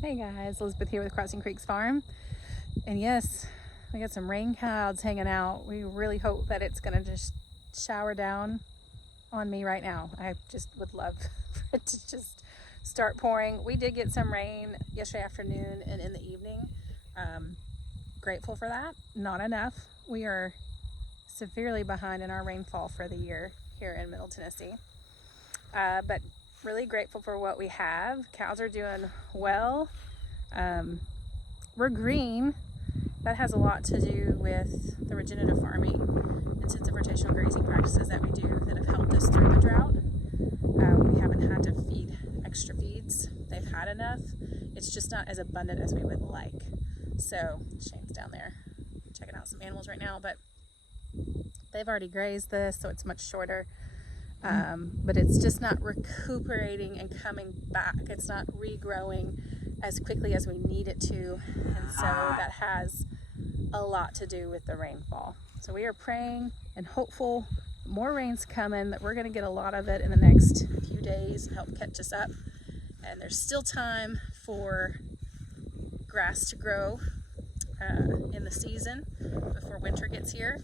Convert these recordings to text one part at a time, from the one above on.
Hey guys, Elizabeth here with Crossing Creeks Farm. And yes, we got some rain clouds hanging out. We really hope that it's gonna just shower down on me right now. I just would love for it to just start pouring. We did get some rain yesterday afternoon and in the evening. Grateful for that. Not enough. We are severely behind in our rainfall for the year here in Middle Tennessee. But really grateful for what we have. Cows are doing well. We're green. That has a lot to do with the regenerative farming, intensive rotational grazing practices that we do that have helped us through the drought. We haven't had to feed extra feeds. They've had enough. It's just not as abundant as we would like. So Shane's down there checking out some animals right now, but they've already grazed this, so it's much shorter. But it's just not recuperating and coming back. It's not regrowing as quickly as we need it to, and so that has a lot to do with the rainfall. So we are praying and hopeful more rain's coming, that we're going to get a lot of it in the next few days and help catch us up. And there's still time for grass to grow in the season before winter gets here.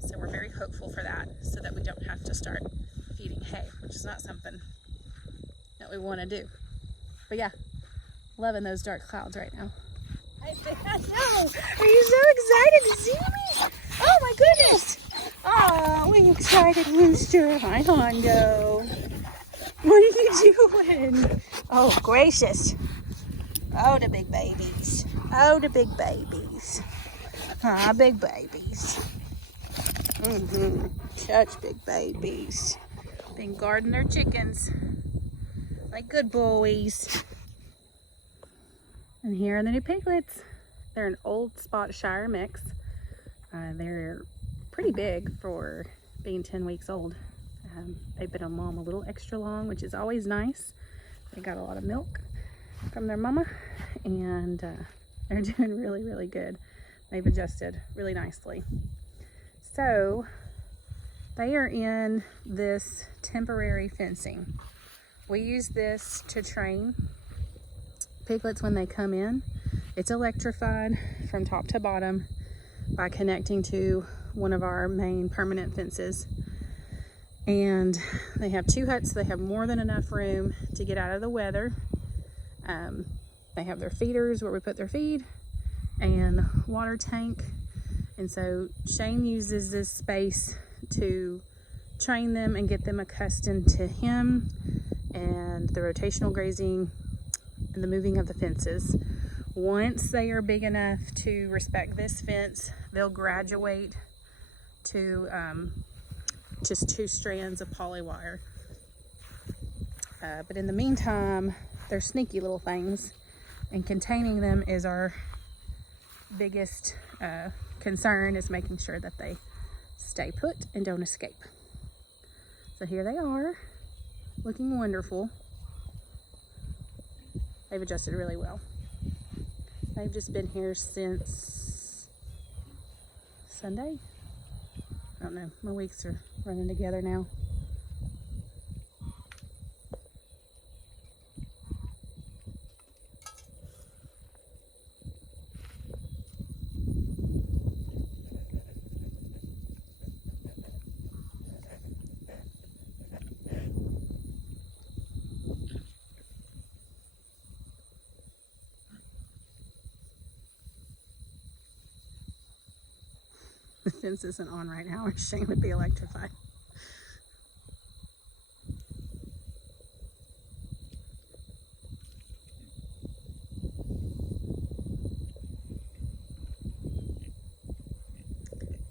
So we're very hopeful for that, so that we don't have to start feeding hay, which is not something that we want to do. But yeah, loving those dark clouds right now. I know. Are you so excited to see me? Oh my goodness. Oh, we excited rooster. Hi, Hondo. What are you doing? Oh, gracious. Oh, the big babies. Oh, the big babies. Ah, big babies. Such big babies. Been guarding their chickens like good boys. And here are the new piglets. They're an old spot Shire mix. They're pretty big for being 10 weeks old. They've been on mom a little extra long, which is always nice. They got a lot of milk from their mama, and they're doing really, really good. They've adjusted really nicely. So they are in this temporary fencing. We use this to train piglets when they come in. It's electrified from top to bottom by connecting to one of our main permanent fences. And they have two huts, so they have more than enough room to get out of the weather. They have their feeders where we put their feed, and water tank. And so Shane uses this space to train them and get them accustomed to him and the rotational grazing and the moving of the fences. Once they are big enough to respect this fence, they'll graduate to just 2 strands of poly wire. But in the meantime, they're sneaky little things, and containing them is our biggest concern, is making sure that they stay put and don't escape. So here they are, looking wonderful. They've adjusted really well. They've just been here since Sunday. I don't know, my weeks are running together now. The fence isn't on right now, or Shane would be electrified.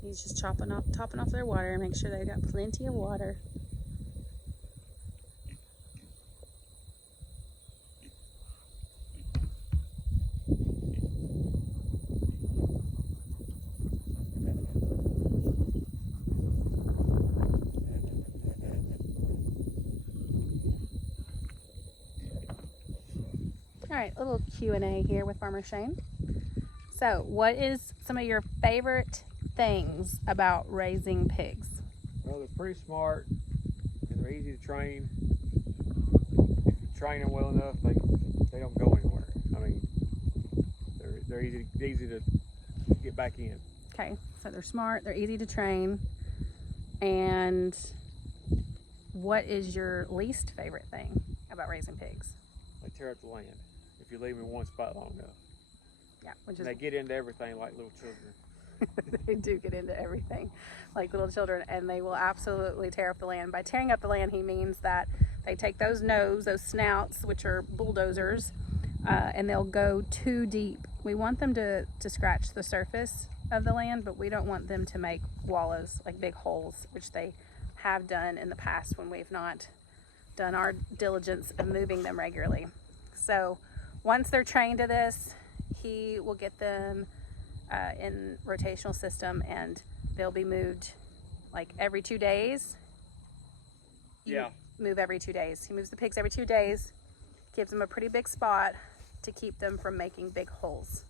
He's just topping off their water, make sure they've got plenty of water. All right, a little Q&A here with Farmer Shane. So, what is some of your favorite things about raising pigs? Well, they're pretty smart and they're easy to train. If you train them well enough, they don't go anywhere. I mean, they're easy to get back in. Okay, so they're smart, they're easy to train. And what is your least favorite thing about raising pigs? They tear up the land if you leave them in one spot long enough. Yeah, which is And they get into everything like little children. they do get into everything like little children, and they will absolutely tear up the land. By tearing up the land, he means that they take those snouts, which are bulldozers, and they'll go too deep. We want them to scratch the surface of the land, but we don't want them to make wallows, like big holes, which they have done in the past when we've not done our diligence of moving them regularly. So once they're trained to this, he will get them in rotational system, and they'll be moved like every 2 days. Yeah. Move every 2 days. He moves the pigs every 2 days, gives them a pretty big spot to keep them from making big holes.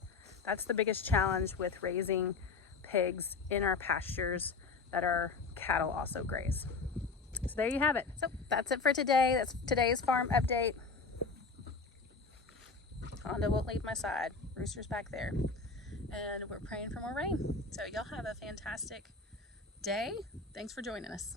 That's the biggest challenge with raising pigs in our pastures that our cattle also graze. So there you have it. So that's it for today. That's today's farm update. Hondo won't leave my side. Rooster's back there. And we're praying for more rain. So y'all have a fantastic day. Thanks for joining us.